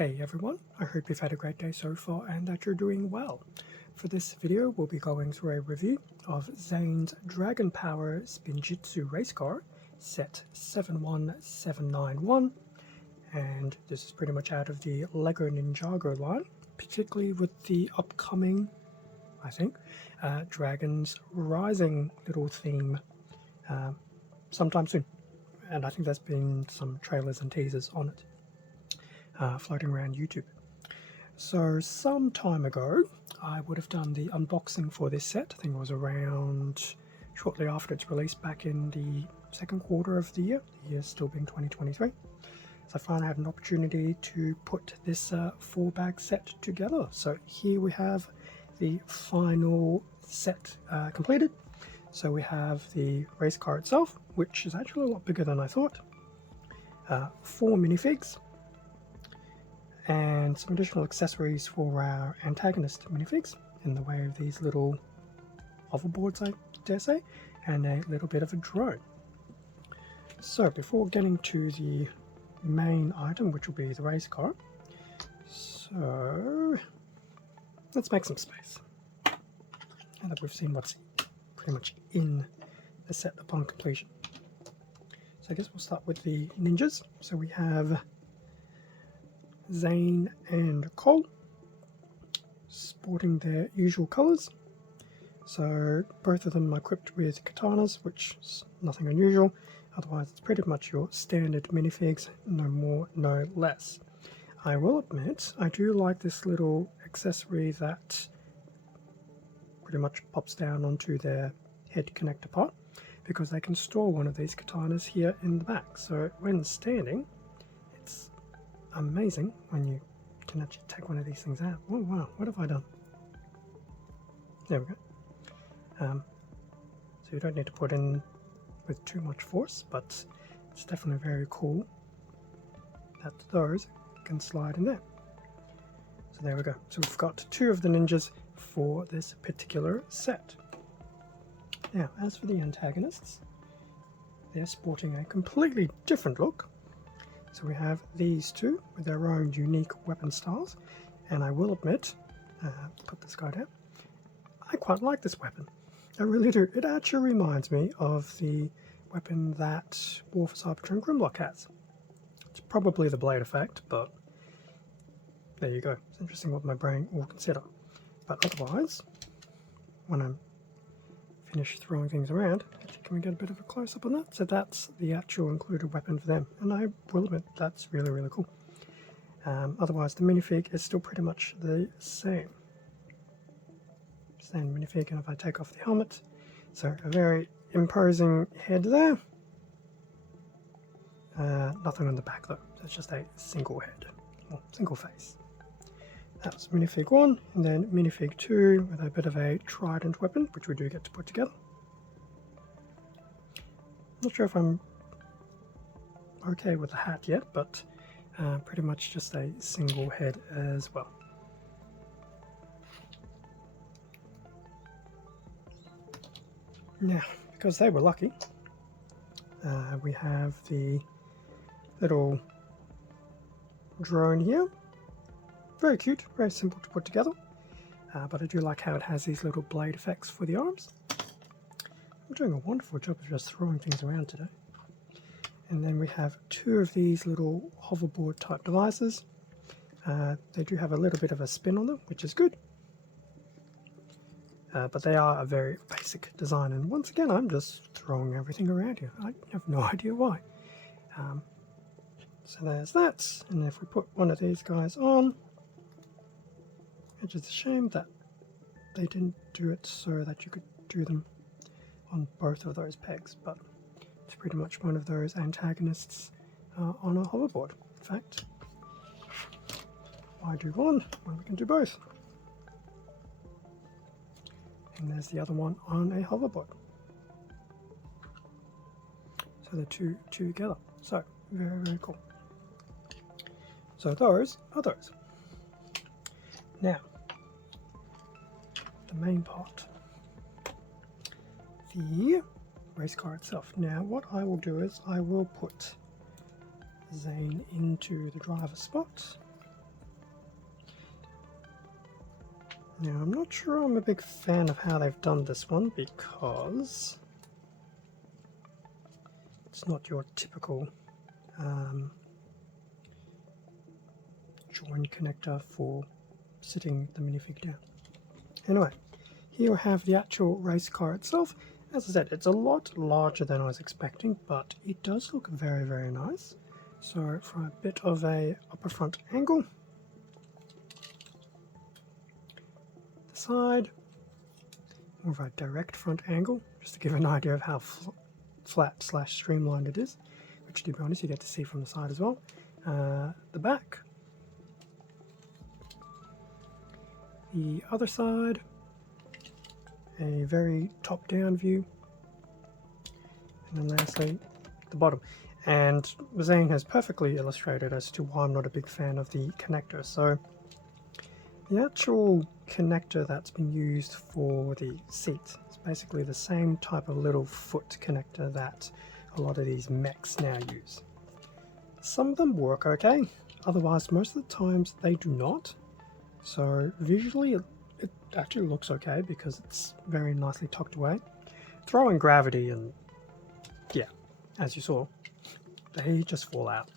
Hey everyone, I hope you've had a great day so far and that you're doing well. For this video, we'll be going through a review of Zane's Dragon Power Spinjitzu Race Car, set 71791, and this is pretty much out of the Lego Ninjago line, particularly with the upcoming, I think, Dragons Rising little theme sometime soon. And I think there's been some trailers and teasers on it. Floating around YouTube. So some time ago I would have done the unboxing for this set. I think it was around shortly after its release back in the second quarter of the year still being 2023. So I finally had an opportunity to put this 4-bag set together. So here we have the final set completed. So we have the race car itself, which is actually a lot bigger than I thought. 4 minifigs, and some additional accessories for our antagonist minifigs in the way of these little hoverboards, I dare say, and a little bit of a drone. So before getting to the main item, which will be the race car, so let's make some space now that we've seen what's pretty much in the set upon completion. So I guess we'll start with the ninjas. So we have Zane and Cole, sporting their usual colours. So both of them are equipped with katanas, which is nothing unusual. Otherwise it's pretty much your standard minifigs, no more, no less. I will admit, I do like this little accessory that pretty much pops down onto their head connector part, because they can store one of these katanas here in the back. So when standing, it's amazing when you can actually take one of these things out. Oh wow, what have I done? There we go. So you don't need to put in with too much force, but it's definitely very cool that those can slide in there. So there we go. So we've got 2 of the ninjas for this particular set. Now, as for the antagonists, they're sporting a completely different look. So we have these 2 with their own unique weapon styles, and I will admit, put this guy down, I quite like this weapon. I really do. It actually reminds me of the weapon that War for Cybertron and Grimlock has. It's probably the blade effect, but there you go. It's interesting what my brain will consider. But otherwise, when I'm finished throwing things around, can we get a bit of a close-up on that? So that's the actual included weapon for them, and I will admit that's really, really cool. Otherwise, the minifig is still pretty much the same. Same minifig, and if I take off the helmet, so a very imposing head there. Nothing on the back though, so it's just a single head, or single face. That was minifig 1, and then minifig 2 with a bit of a trident weapon, which we do get to put together. Not sure if I'm okay with the hat yet, but pretty much just a single head as well. Now, because they were lucky, we have the little drone here. Very cute, very simple to put together, but I do like how it has these little blade effects for the arms. I'm doing a wonderful job of just throwing things around today. And then we have 2 of these little hoverboard type devices. They do have a little bit of a spin on them, which is good. But they are a very basic design, and once again I'm just throwing everything around here. I have no idea why. So there's that, and if we put one of these guys on, it's just a shame that they didn't do it so that you could do them on both of those pegs, but it's pretty much one of those antagonists on a hoverboard. In fact, why do one when we can do both? And there's the other one on a hoverboard. So the two together. So very, very cool. So those are those. Now, the main part, the race car itself. Now what I will do is I will put Zane into the driver's spot, Now, I'm not sure I'm a big fan of how they've done this one because it's not your typical join connector for sitting the minifig down. Anyway, here we have the actual race car itself. As I said, it's a lot larger than I was expecting, but it does look very, very nice. So from a bit of a upper front angle, the side, more of a direct front angle, just to give an idea of how flat / streamlined it is, which to be honest you get to see from the side as well. The back, the other side, a very top-down view, and then lastly the bottom. And Zane has perfectly illustrated as to why I'm not a big fan of the connector. So the actual connector that's been used for the seat is basically the same type of little foot connector that a lot of these mechs now use. Some of them work okay, otherwise most of the times they do not. So visually it actually looks okay because it's very nicely tucked away. Throw in gravity and yeah, as you saw, they just fall out.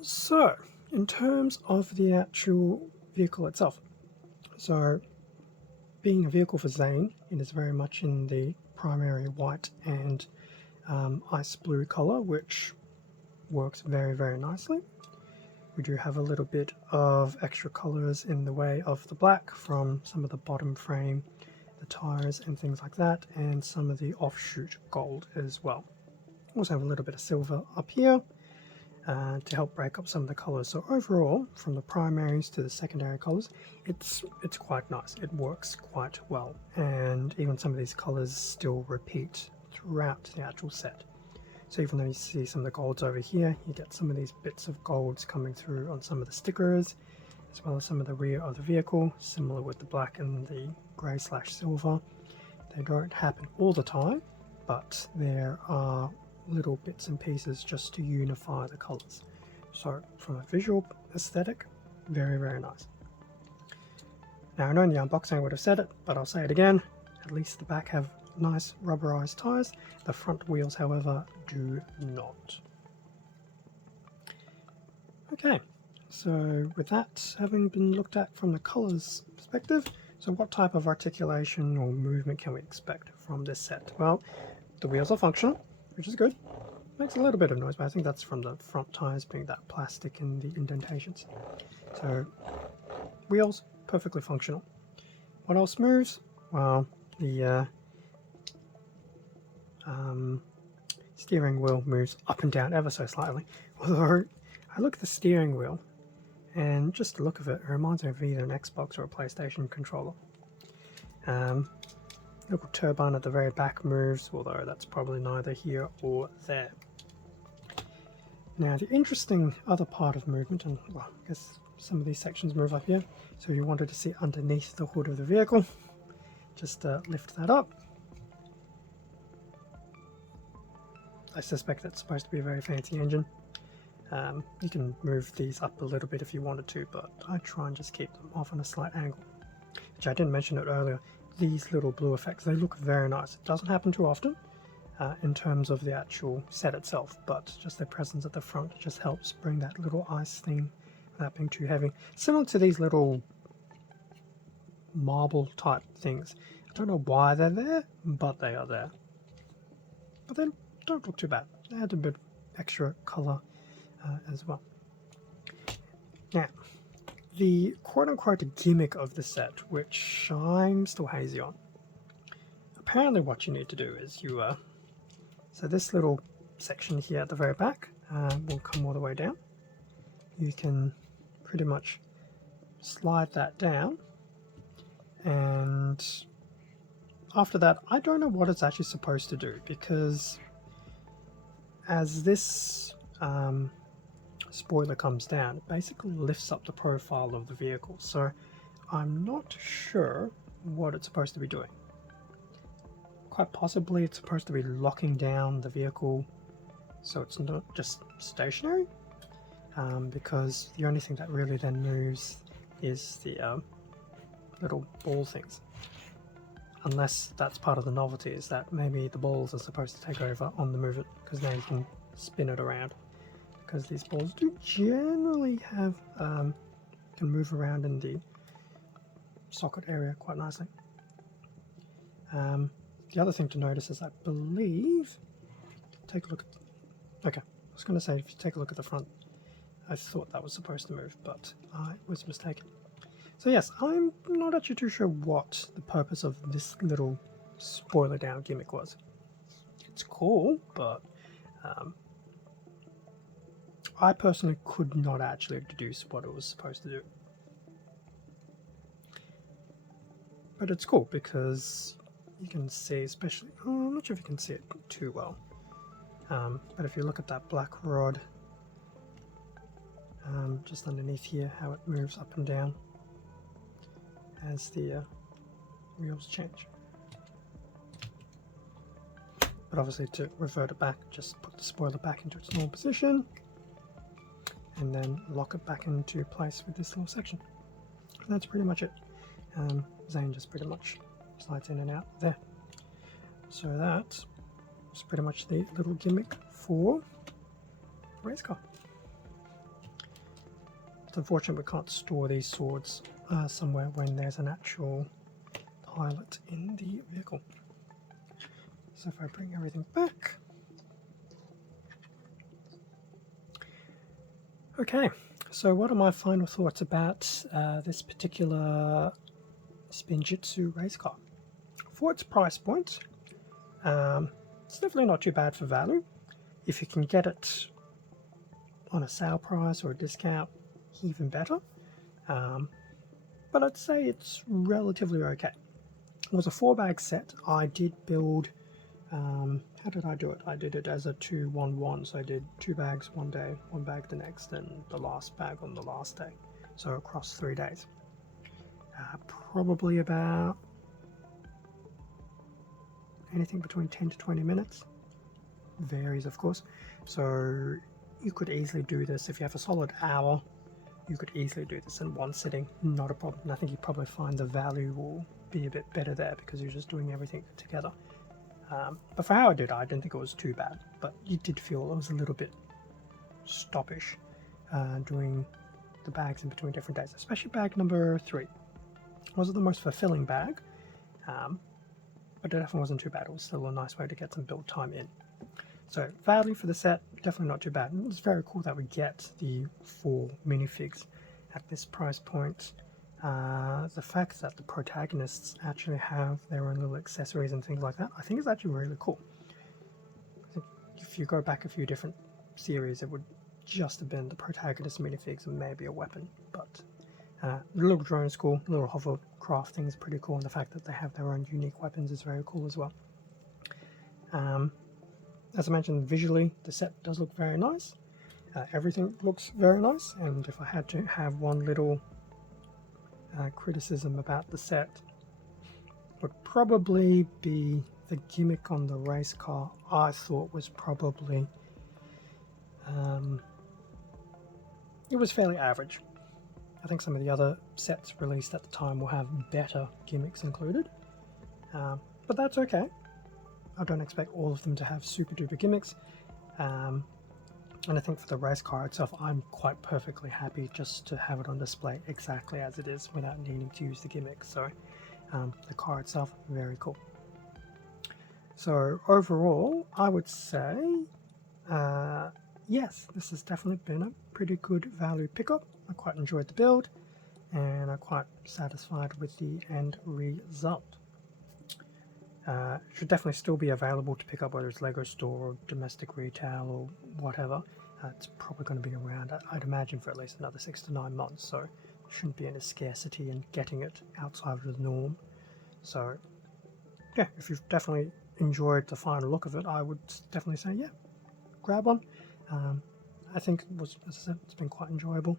So in terms of the actual vehicle itself, so being a vehicle for Zane, it is very much in the primary white and ice blue color, which works very, very nicely. We do have a little bit of extra colors in the way of the black from some of the bottom frame, the tires and things like that, and some of the offshoot gold as well. Also have a little bit of silver up here to help break up some of the colors. So overall, from the primaries to the secondary colors, it's quite nice. It works quite well, and even some of these colors still repeat throughout the actual set. So even though you see some of the golds over here, you get some of these bits of golds coming through on some of the stickers, as well as some of the rear of the vehicle, similar with the black and the grey / silver. They don't happen all the time, but there are little bits and pieces just to unify the colors. So from a visual aesthetic, very, very nice. Now I know in the unboxing I would have said it, but I'll say it again, at least the back have nice rubberized tires. The front wheels, however, do not. Okay, so with that having been looked at from the colors perspective, so what type of articulation or movement can we expect from this set? Well, the wheels are functional, which is good. Makes a little bit of noise, but I think that's from the front tires being that plastic in the indentations. So wheels, perfectly functional. What else moves? Well, the steering wheel moves up and down ever so slightly. Although I look at the steering wheel and just the look of it, it reminds me of either an Xbox or a PlayStation controller. Little turbine at the very back moves, although that's probably neither here or there. Now the interesting other part of movement, and well, I guess some of these sections move up here, so if you wanted to see underneath the hood of the vehicle, just lift that up. I suspect that's supposed to be a very fancy engine. You can move these up a little bit if you wanted to, but I try and just keep them off on a slight angle. Which I didn't mention it earlier, these little blue effects, they look very nice. It doesn't happen too often in terms of the actual set itself, but just their presence at the front just helps bring that little ice thing without being too heavy. Similar to these little marble type things. I don't know why they're there, but they are there. But they don't look too bad. They add a bit extra color as well. Now, the quote-unquote gimmick of the set, which I'm still hazy on. Apparently what you need to do is you, so this little section here at the very back will come all the way down. You can pretty much slide that down, and after that I don't know what it's actually supposed to do, because as this spoiler comes down, it basically lifts up the profile of the vehicle, so I'm not sure what it's supposed to be doing. Quite possibly it's supposed to be locking down the vehicle so it's not just stationary, because the only thing that really then moves is the little ball things. Unless that's part of the novelty, is that maybe the balls are supposed to take over on the move it, because now you can spin it around. Because these balls do generally have can move around in the socket area quite nicely. The other thing to notice is I believe, take a look at, okay, I was going to say if you take a look at the front, I thought that was supposed to move, but I was mistaken. So yes, I'm not actually too sure what the purpose of this little spoiler down gimmick was. It's cool, but I personally could not actually deduce what it was supposed to do. But it's cool because you can see, especially, I'm not sure if you can see it too well, but if you look at that black rod just underneath here, how it moves up and down as the wheels change. But obviously to revert it back, just put the spoiler back into its normal position and then lock it back into place with this little section. And that's pretty much it. Zane just pretty much slides in and out there. So that was pretty much the little gimmick for the race car. It's unfortunate we can't store these swords somewhere when there's an actual pilot in the vehicle. So if I bring everything back. Okay, so what are my final thoughts about this particular Spinjitzu race car? For its price point, it's definitely not too bad for value. If you can get it on a sale price or a discount, even better. But I'd say it's relatively okay. It was a 4-bag set. I did build, how did I do it? I did it as a 2-1-1, so I did 2 bags one day, 1 bag the next, and the last bag on the last day. So across 3 days. Probably about anything between 10 to 20 minutes. Varies, of course. So you could easily do this if you have a solid hour. You could easily do this in one sitting, not a problem. And I think you probably find the value will be a bit better there because you're just doing everything together. But for how I did it, I didn't think it was too bad. But you did feel it was a little bit stoppish doing the bags in between different days, especially bag number 3. It wasn't the most fulfilling bag, but it definitely wasn't too bad. It was still a nice way to get some build time in. So value for the set, definitely not too bad. And it's very cool that we get the 4 minifigs at this price point. The fact that the protagonists actually have their own little accessories and things like that, I think is actually really cool. I think if you go back a few different series, it would just have been the protagonist minifigs and maybe a weapon. But the little drone is cool, the little hovercraft thing is pretty cool, and the fact that they have their own unique weapons is very cool as well. As I mentioned, visually, the set does look very nice. Everything looks very nice, and if I had to have one little criticism about the set, would probably be the gimmick on the race car. I thought was probably, it was fairly average. I think some of the other sets released at the time will have better gimmicks included, but that's okay. I don't expect all of them to have super duper gimmicks, and I think for the race car itself, I'm quite perfectly happy just to have it on display exactly as it is without needing to use the gimmicks. So the car itself, very cool. So overall, I would say yes, this has definitely been a pretty good value pickup. I quite enjoyed the build, and I'm quite satisfied with the end result. Should definitely still be available to pick up, whether it's Lego store or domestic retail or whatever. It's probably going to be around, I'd imagine, for at least another 6 to 9 months, so shouldn't be any scarcity in getting it outside of the norm. So yeah, if you've definitely enjoyed the final look of it, I would definitely say yeah, grab one. I think it was, as I said, it's been quite enjoyable.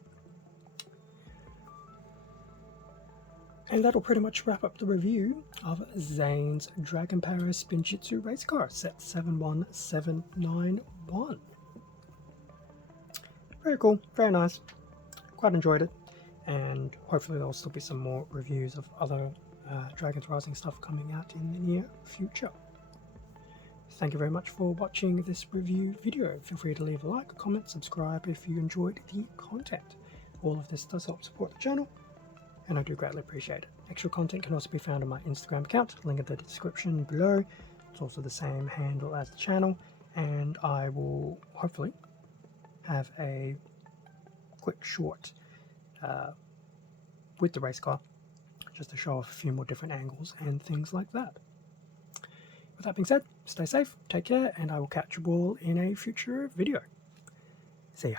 And that'll pretty much wrap up the review of Zane's Dragon Power Spinjitzu Race Car, set 71791. Very cool, very nice, quite enjoyed it. and hopefully there'll still be some more reviews of other Dragons Rising stuff coming out in the near future. Thank you very much for watching this review video. Feel free to leave a like, comment, subscribe if you enjoyed the content. All of this does help support the channel, and I do greatly appreciate it. Extra content can also be found on my Instagram account, link in the description below. It's also the same handle as the channel, and I will hopefully have a quick short with the race car, just to show off a few more different angles and things like that. With that being said, stay safe, take care, and I will catch you all in a future video. See ya.